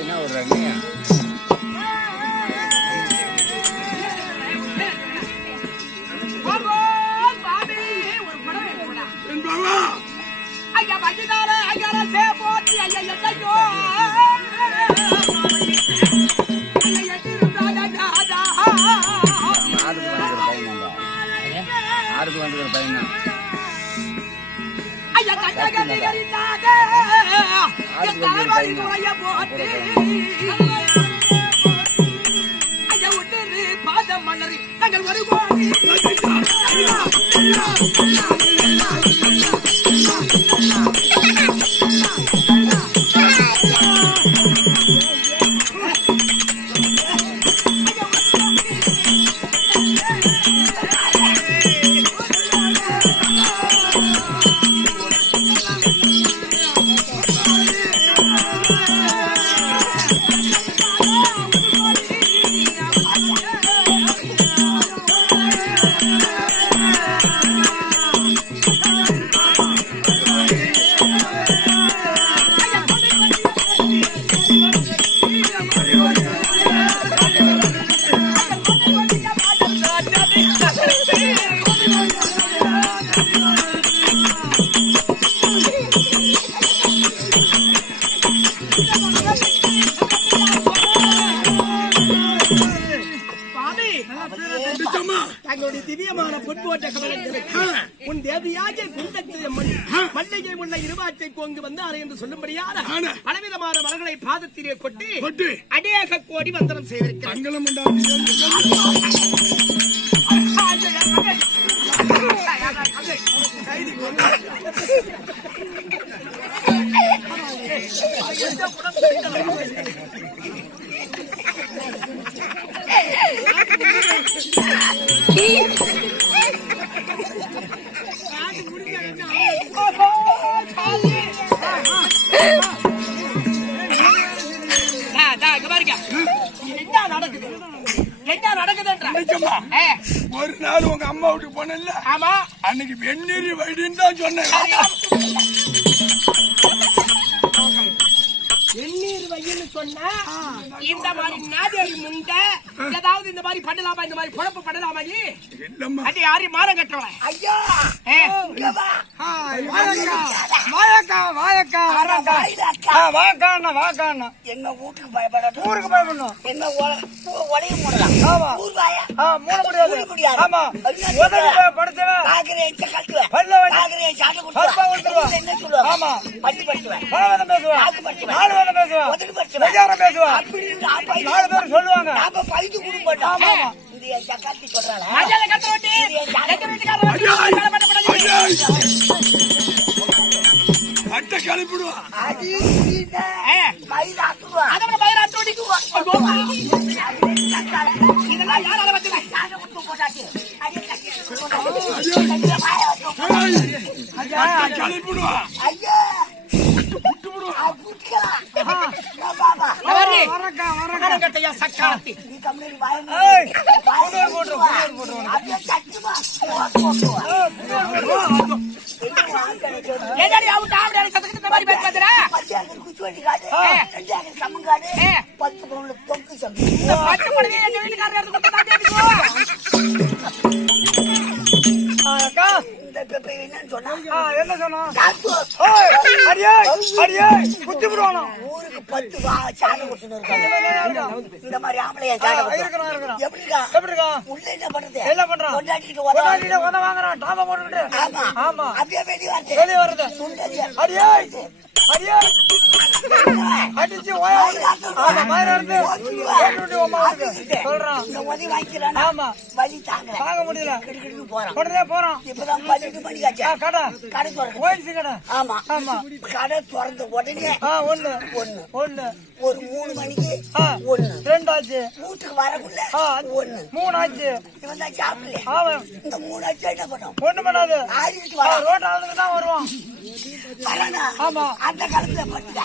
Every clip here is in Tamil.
என்ன விடுறாங்க? ஐயா பகிதார ஐயா சே போட்டி ஐயா எட்டையோ ஐயா எட்டு ராஜா ஆறுக்கு வந்துக்கிற பையன் ஐயா கண்டக நிகரினாக ஐயா போட்டி ஐயா விட்டு பாதம் மன்னரி நாங்கள் வருவோம். தங்களுடைய திவ்யமான பொன்போட்ட கமலங்களுக்கு உன் தேவியாக மல்லிகை உள்ள இருவாச்சை கொங்கு வந்தார் என்று சொல்லும்படியான பலவிதமான மலர்களை பாதத்திலே கொட்டி அடியாக கோடி வந்தனம் செய்திருக்கிறார். ஒரு நாள் உங்க அம்மா வீட்டுக்கு போனல, அன்னைக்கு வெந்நீர் வைடின்னு தான் சொன்னேன். வெந்நீர் வையின்னு சொன்ன இந்த மாதிரி நாதேரி முண்டை ஏதாவது இந்த மாதிரி பண்ணலாமா? இந்த மாதிரி குழப்ப பண்ணலாமா? அது யாரையும் மாறம் கட்டவள ஐயா எங்க வீட்டுக்கு பயப்பட ஊருக்கு பயப்படணும். எங்க உடைய மூடலாம் மூட முடியாது. ஆமா என்ன சொல்லுவாங்க? ஆமா பட்டி படிச்சுவேன் சொல்லுவாங்க. பைத்து குடும்பம் சக்காத்தி சொல்றாங்க. அட்டை கிளப்பிடுவான். இதெல்லாம் யாரால வந்து கிளப்பிடுவான். சக்காத்தி என்ன சொன்னா ஊருக்கு 10 சாலை கொடுத்துன்னு இருக்காங்க. இந்த மாதிரி ஆம்பளையா எப்படிக்கா உள்ள என்ன பண்றது? என்ன பண்றான்? கொண்டாடிட்டு உத வாங்குறான். டாபா போட்டுட்டு. ஆமா அப்படியே வெளிய வருது. அடிச்சு தாங்க முடியல. உடனே போறோம். இப்பதான் 12 மணி ஆச்சு. கடை திறந்து ஆமா ஆமா கடை திறந்த உடனே ஒண்ணு ஒரு 3 மணிக்கு 2 ஆச்சு. வீட்டுக்கு வரக்குள்ள 3 ஆச்சு. இவன் தான் சாப்பிடல. இந்த 3 ஆச்சு என்ன பண்ணும்? ஒண்ணு பண்ணாது. ஆடிட்டு வர ரோட் ஆளுங்க தான் வருவான். ஆமா அந்த காலத்துல பட்டுடா.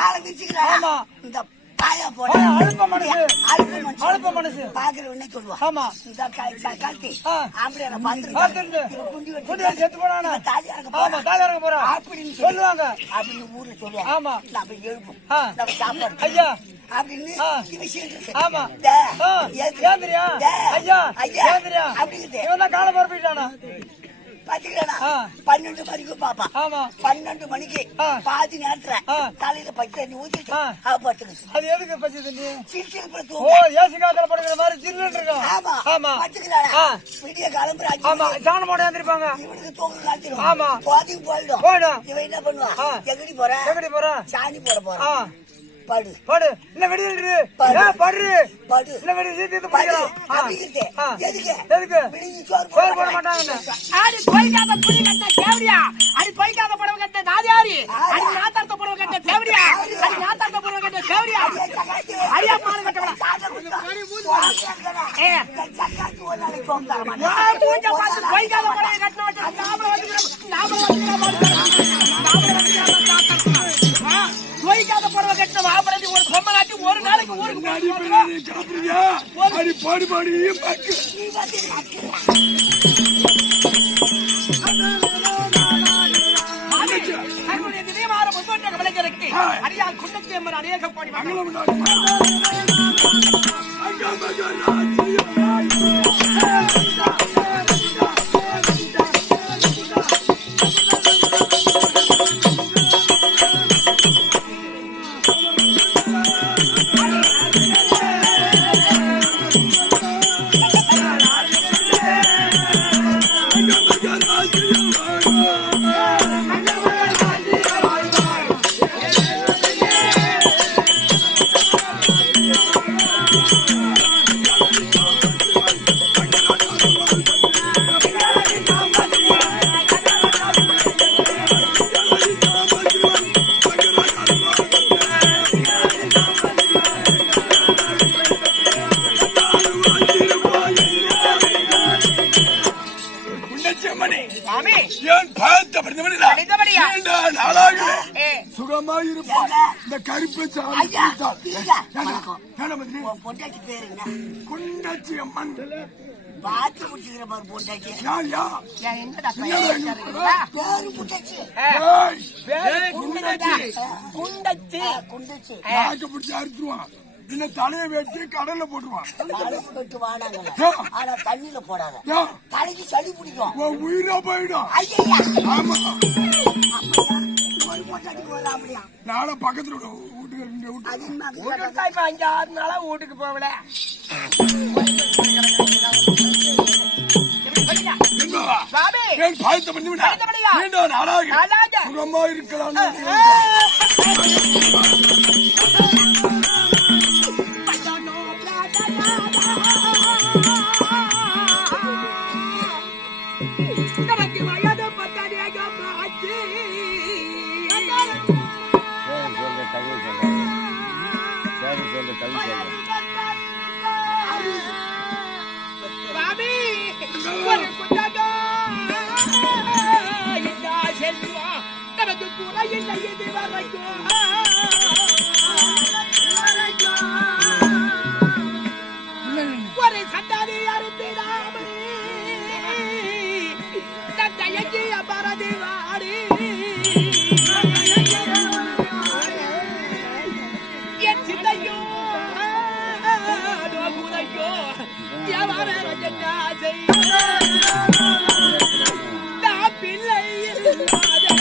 காலை விரிச்சுக்கிறான். ஆமா இந்த காயா போட அழுப்ப மனசு பாக்குறவனே சொல்லுவா. ஆமா காட்டி அப்படியே குண்டி செத்து போனானா தாலியாரங்க போறா அப்படின்னு சொல்லுவாங்க. அப்படின்னு ஊர்ல சொல்லுவாங்க. ஆமா நம்ம எழுப்போம் நம்ம சாப்பாடு ஐயா அப்படின்னு விஷயம் இருக்கு. ஆமா ஏந்திரியா ஐயா ஏந்திரியா அப்படின்னு இவன் தான் காலை பரப்பிட்டானா பாத்தீங்களா? 12 மணிக்கு பாப்பா. ஆமா 12 மணிக்கு பாதி நேரத்துல காலையில பச்சை தண்ணி ஊத்தி பாத்துக்கு. அது எதுக்கு பச்சை தண்ணி? சிரிச்சு ஓ ஏசி காத்துல படுக்கிற மாதிரி சில்லுன்னு இருக்கும். ஆமா ஆமா பாத்துக்கிறா விடிய காலம்புற ஆமா சாணம் போட ஏந்திருப்பாங்க. இவனுக்கு தூக்கம் காத்திரும். ஆமா பாதி போயிடும். இவன் என்ன பண்ணுவான்? எங்கடி போற சாணி போட போறான். படு படு இல்ல வெடிடு படு படு இல்ல வெடி சீத்து படிக்கலாம். எதுக்கு விடிஞ்சு சோறு போட மாட்டாங்க. ஆடி போய்க்காத புடி கட்ட தேவடியா, அடி போய்க்காத படவ கட்ட நாதியாரி, அடி நாத்தார்த்த படவ கட்ட தேவடியா, அடி நாத்தார்த்த படவ கட்ட தேவடியா, அடியா பாரு கட்டவடா ஏ சக்காத்து ஒரு நாளைக்கு போங்க நான் பூஜை பார்த்து போய்க்காத படவ கட்டன நாம போய்க்காத படவ கட்ட வாபரதி ஒரு பொம்மலாட்டி ஒரு நாளைக்கு ஊருக்கு காப்பியா அடி பாடி பாடி பாக்கு அடியால் குண்டச்சி அம்மன் அநேக பாடி சுகமா இருப்பான். இந்த கருப்பு பொண்டாட்டி பேரு குண்டச்சி அம்மன் பாத்து முடிச்சுக்கிற பாரு பொண்டாட்டி பேரு குண்டச்சி குண்டச்சி குண்டச்சி நாக்கு பிடிச்சி அறுத்துருவான். இந்த தலையை வெட்டி கடல்ல போட்டுருவான். வெட்டு வாடாங்கல்ல ஆனா தண்ணியில போடாத தலைக்கு சளி பிடிக்கும். உயிரா போயிடும். ஆமா நாளை பக்கத்துல வீட்டுக்கு 5-6 நாளா வீட்டுக்கு போகல. சுகமா இருக்கலாம். நமக்கு கூட இல்லை இது வரைக்கும் ஒரு சட்டாதி அறுத்திடாமல் தயங்கி அபரதி வாடி என் சிந்தையோ நோகுதையோ எவர ரஜனா செய்ய பிள்ளை இல்லாதே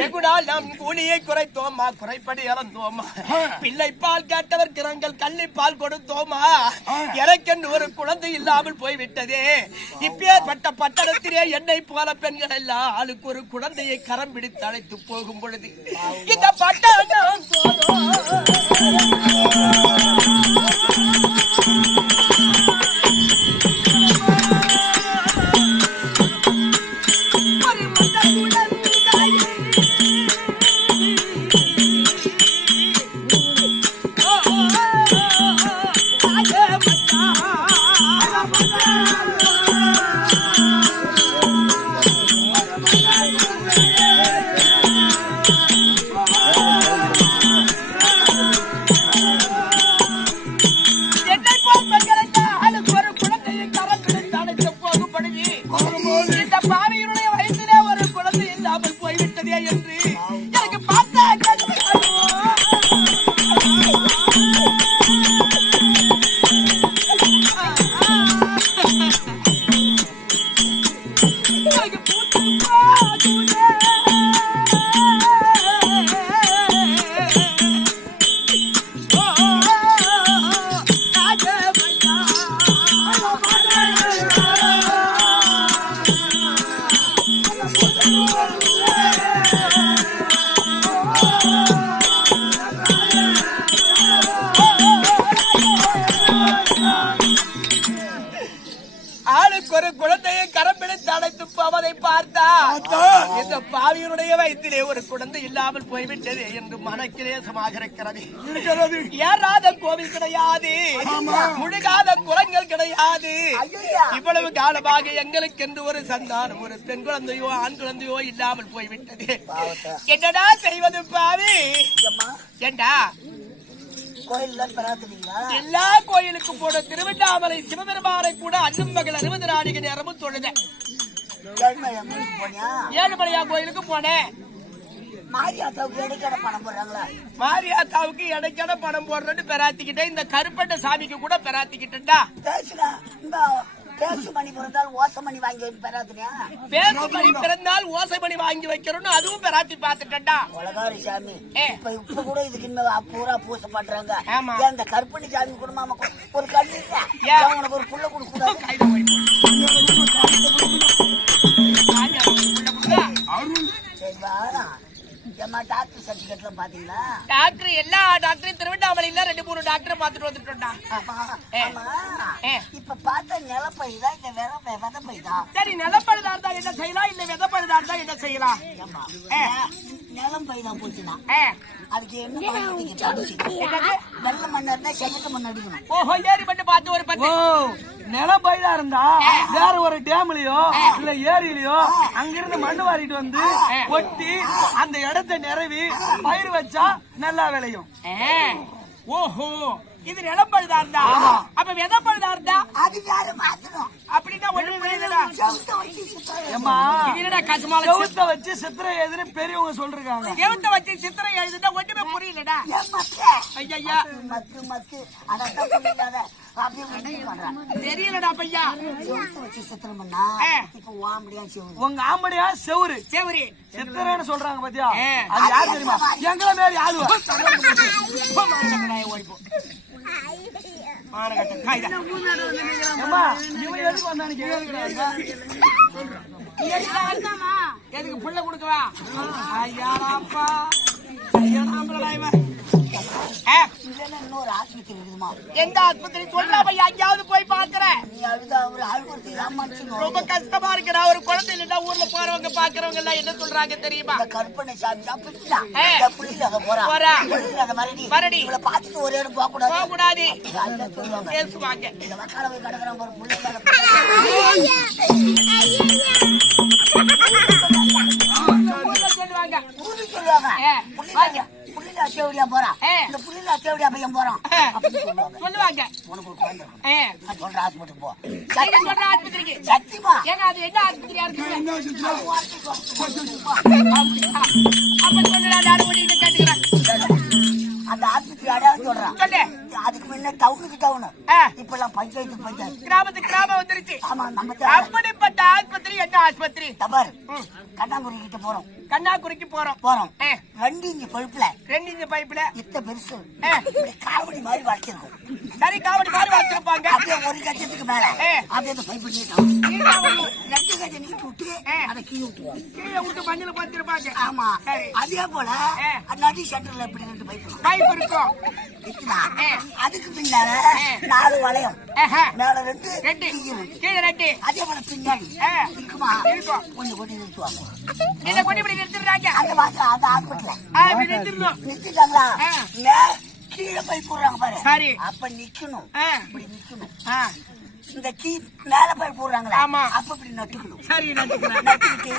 வெகுடால் நாம் கூலியை குறைத்தோமா, குறைப்படி இறந்தோமா, பிள்ளை பால் கேட்டவர் கிரங்கள் கள்ளி பால் கொடுத்தோமா, எனக்கென்று ஒரு குழந்தை இல்லாமல் போய்விட்டதே. இப்பேற்பட்ட பட்டணத்திலே என்னை போல பெண்கள் எல்லாம் ஆளுக்கு ஒரு குழந்தையை கரம் பிடித்து அழைத்து போகும் பொழுது இந்த பட்டணம் பாவியனுடைய வயிற்றிலே ஒரு குழந்தை இல்லாமல் போய்விட்டது என்று மனக்கிலேசமாக இருக்கிறது. ஏறாத கோவில் கிடையாது, முழுகாத குளங்கள் கிடையாது. இவ்வளவு காலமாக எங்களுக்கு என்று ஒரு சந்தானம், ஒரு பெண் குழந்தையோ ஆண் குழந்தையோ இல்லாமல் போய்விட்டது. என்னடா செய்வது பாவி? ஏண்டா எல்லா கோயிலுக்கும் போன திருவண்ணாமலை சிவபெருமானை கூட அன்னும் பகல் 60 நாடிக நேரமும் தொழுத. ஏழுமலையா கோயிலுக்கு போனேன். மாரியாத்தாவுக்கு இடைக்கான பணம் போடுறேன்னு பெராத்திக்கிட்டேன். இந்த கருப்பட்ட சாமிக்கு கூட பெராத்திக்கிட்டா. பேசுமணி பிறந்தால் ஓசமணி வாங்கி பெறாத்தியா? பேசுமணி பிறந்தால் ஓசைமணி வாங்கி வைக்கிறோம்னு அதுவும் பெறாத்தி பாத்துட்டா. உலகாரி சாமி இப்ப கூட இதுக்கு பூரா பூசை பண்றாங்க. இந்த கருப்பணி சாமி குடும்பம் ஒரு கண்ணு உனக்கு ஒரு புள்ள கொடுக்கூடாது. டாக்டர் சர்டிபிகேட்லாம் பாத்தீங்களா? டாக்டர் எல்லா டாக்டரையும் திருவண்ணாமலையில 2-3 டாக்டரை பாத்துட்டு வந்துட்டோம்டா. இப்ப பார்த்தா நிலப்பைதான் இந்த விதப்பைதான். சரி, நிலப்பழுதா இருந்தா என்ன செய்யலாம், இல்ல விதப்பழுதா இருந்தா என்ன செய்யலாம்? நிலம் பைதான் போச்சுன்னா அதுக்கு என்ன வெள்ள மண்ணா இருந்தா செகண்ட் மண் அடிக்கணும். ஓஹோ, ஏரி மண்ணு பார்த்து ஒரு 10 நிலம் பயிரா இருந்தா வேற ஒரு டேம்லயோ இல்ல ஏரியிலயோ அங்கிருந்து மண்ணு வாரிட்டு வந்து கொட்டி அந்த இடத்தை நிறவி பயிர் வச்சா நல்லா விளையும். ஓஹோ, இது நிலப்பழுதா இருந்தா. அப்ப விதப்பழுதா இருந்தா அது யாரு மாத்தணும்? அப்படின்னா ஒண்ணு புரியல. செவுத்த வச்சு சித்திரை எழுதுன்னு பெரியவங்க சொல்றாங்க. செவுத்த வச்சு சித்திரை எழுதுனா ஒண்ணுமே புரியலடா. ஐயா தெரியலடா பையா. உங்க ஆம்படியா செவுரு செவுரி சித்திரன்னு சொல்றாங்க பாத்தியா? அது யாரு தெரியுமா? எங்களை மாரி ஆளுவா. எதுக்கு புள்ள கொடுக்கவா? ஐயாப்பா இன்னொரு ஆஸ்பத்திரி இருக்குமா? எந்த ஆஸ்பத்திரி சொல்றா பையா? எங்கேயாவது போய் பாக்குறேன். ரொம்ப கஷ்டமா இருக்குடா. ஒரு குழந்தை இல்லைன்னா ஊர்ல போறவங்க பாக்குறவங்க எல்லாம் என்ன சொல்றாங்க தெரியுமா? கற்பனை சாமி மறுபடி பார்த்துட்டு ஒரு இடம் போக கூடாது பேசுவாங்க. போறான் இந்த புள்ளில அச்சவடியா பையன் போறான் சொல்லுவாங்க. உனக்கு சொல்ற ஆஸ்பத்திரி போ. சொல்ற ஆஸ்பத்திரிக்கு சத்தியமா? ஏன்னா அது என்ன ஆஸ்பத்திரியா இருக்கு? அப்ப சொல்லுடா, நானும் ஓடிட்டு கேட்டுக்கிறேன். அந்த ஆஸ்பத்திரி அடையாளம் சொல்றான். சொல்லு. அதுக்கு முன்ன டவுனுக்கு டவுனு, இப்ப எல்லாம் பஞ்சாயத்து பஞ்சாயத்து, கிராமத்துக்கு கிராமம் வந்துருச்சு. ஆமா, நம்ம அப்படிப்பட்ட ஆஸ்பத்திரி என்ன ஆஸ்பத்திரி? தபார் கண்ணாங்குடி கிட்ட போறோம். கன்னியாகுமரிக்கு போறோம். 2 இன்ச் பழுப்புல 2 இன்ச் பைப்ல இத்த பெருசு இப்படி காவடி மாதிரி வளர்த்திருக்கும். சரி, காவடி மாதிரி வச்சிருப்பாங்க. அப்படியே 1 கஜத்துக்கு மேல அப்படியே அந்த பைப்பு நீட்டாகும். 2 கஜம் நீட்டு விட்டு அதை கீழே விட்டுருவாங்க. கீழே விட்டு மண்ணில் பார்த்திருப்பாங்க. ஆமா, அதே போல நதி சென்டர்ல இப்படி 2 பைப் இருக்கும். அதுக்கு பின்னால 4 வளையம், மேல 2 கீழே 2. அதே போல பின்னாடி இருக்குமா இருக்கும். கொஞ்சம் கொட்டி நிறுத்துவாங்க. இதை கொண்டு இப்படி நிறுத்துறாங்க. அந்த வாசல் அந்த ஹாஸ்பிட்டல இப்படி நிறுத்திடணும். நிறுத்திட்டாங்களா கீழே போய் போடுறாங்க பாரு. சரி, அப்ப நிக்கணும். இப்படி நிக்கணும். இந்த மேல போய் போடுறாங்களா? ஆமா. அப்ப இப்படி நட்டுக்கணும். சரி, நட்டுக்கிட்டு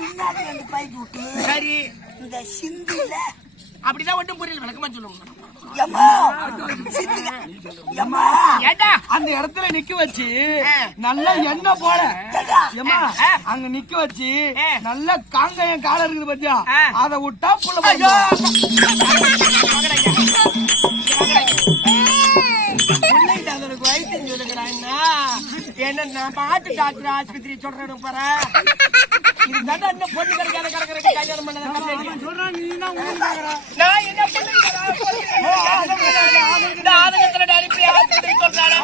பின்னாடி 2 பைப் விட்டு சரி இந்த சிந்துல அப்படிதான் ஒன்றும் புரியல. விளக்கமா சொல்லுங்க. அந்த இடத்துல நிக்க வச்சு நல்லா எண்ணெய் போட அங்க நிக்க வச்சு நல்ல காங்காயம் காலம் இருக்குது பத்தியா, அதை விட்டா புள்ள வயசு சொல்லுங்கிறாங்கன்னா என்ன நான் பாட்டு டாக்டர் ஆஸ்பத்திரி சொல்றேன் பாரு. இது தாண்டா என்ன பொண்ணு கிடைக்காத கிடக்குற கல்யாணம் பண்ண சொல்றேன். நீ நான் என்ன ஆதங்கத்துல அனுப்பி ஆஸ்பத்திரி சொல்றாரு.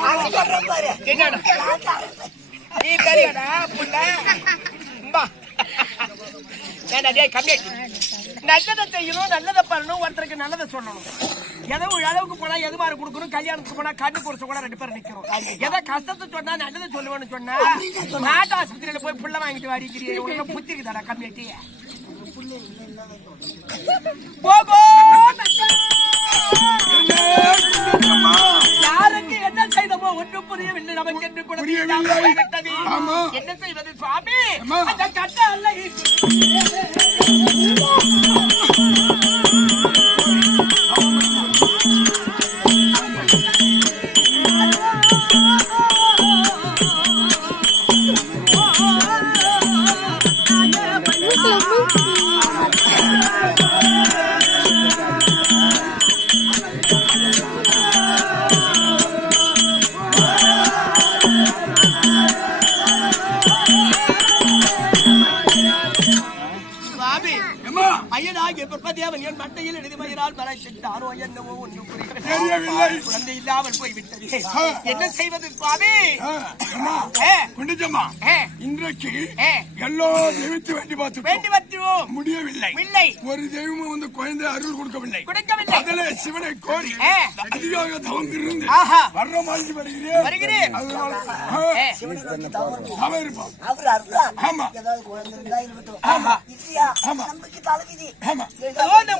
என்னடா நீ தெரியாடா புள்ள நல்லதை செய்யணும், நல்லதை பண்ணணும், ஒருத்தருக்கு நல்லதை சொல்லணும். ஏதோ ஒரு அளவுக்கு போனா எது மாதிரி கொடுக்கணும். கல்யாணத்துக்கு போனா கண்ணு குடிச்ச கூட 2 பேரும் நிக்கிறோம். ஏதோ கஷ்டத்தை சொன்னா நல்லதை சொல்லுவேன்னு சொன்னா நாட்டு ஆஸ்பத்திரியில போய் புள்ள வாங்கிட்டு வாடிக்கிறீங்க. உங்களுக்கு புத்தி இருக்குதாடா கம்மியாட்டி போகோ. யாருக்கு என்ன செய்தமோ ஒன்றும் புரியவில்லை. நமக்கு என்று கூட என்ன செய்வது சுவாமி? அந்த கட்ட அல்ல மட்டையில் எழுதிமையினால் மறைச்சிட்டாரோ என்னவோ ஒன்றும் புரியவில்லை. குழந்தை இல்லாமல் போய்விட்டது. என்ன செய்வது சுவாமி? இன்றைக்கு எல்லோரும் தெய்வத்தை வேண்டி பார்த்துவோம், முடியவில்லை. ஒரு தெய்வமும் வந்து குழந்தை அருள் கொடுக்கவில்லை. அதிலே சிவனை கோரி அதிகாக தவம் இருந்து வர்ற மாதிரி வருகிறேன்.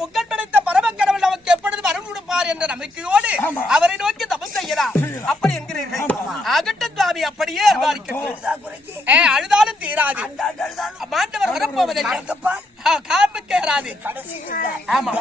உட்கட்படைத்த பரமக்கடவுள் நமக்கு எப்பொழுது அருள் கொடுப்பார் என்ற நம்பிக்கையோடு அவரை நோக்கி தபம் செய்யலாம். அப்படி என்கிறீர்கள். அகட்டும் சுவாமி அப்படியே அழுதாலும் தீராது. மாண்டவர் வரப்போவதை காப்பு கேறாது. ஆமா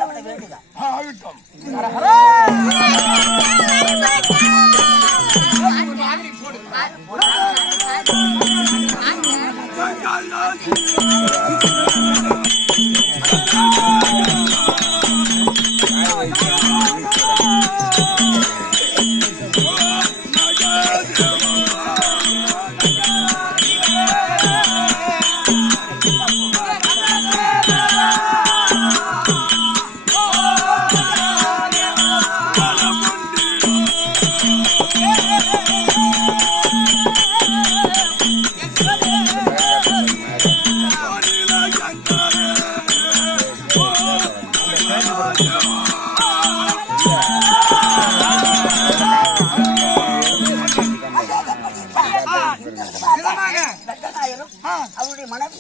அவருடைய மனைவி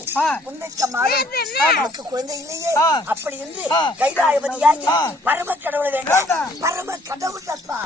குழந்தை இல்லையே. அப்படி என்று கைலாயபதியாகி பரம கடவுளை வேண்டும். பரம கடவுள் தப்பா